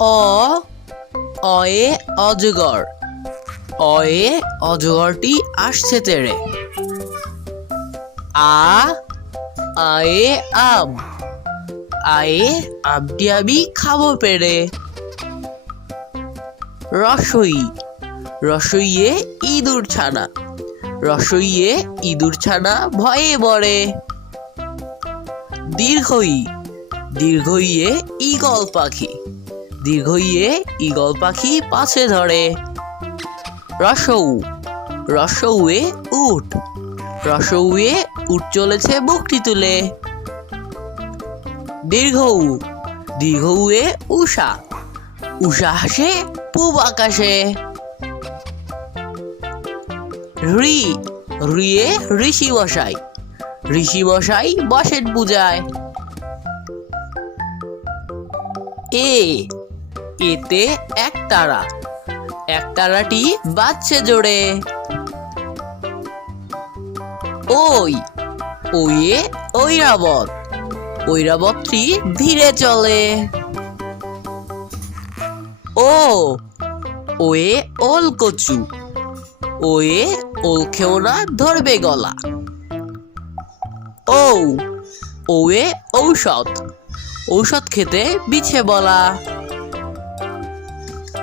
অ অয়ে অজগর, অয়ে অজগরটি আসছে তেড়ে। আয়ে আম, আয়ে আমটি আমি খাবো পেড়ে। রসই, রসইয়ে ইঁদুর ছানা, রসইয়ে ইঁদুর ছানা ভয়ে মরে। দীর্ঘই, দীর্ঘইয়ে ঈগল পাখি, দীর্ঘইয়ে ঈগল পাখি পাছে ধরে। রসৌ, রসৌয়ে উট, রসৌয়ে উট চলেছে মুখটি তুলে। দীর্ঘৌ, দীর্ঘৌয়ে উষা, উষা হাসে পূব আকাশে। ঋ, ঋয়ে ঋষি মশাই, ঋষি মশাই বসেন পূজায়। এ, এতে একতারা, একতারাটি বাজছে জোরে। ওই, ওইয়ে ঐরাবত, ঐরাবতটি ধীরে চলে। ও, ওয়ে ওল কচু, ওয়ে ওল খেও না ধরবে গলা। ঔ, ওয়ে ঔষধ, ঔষধ খেতে বিছে বলা।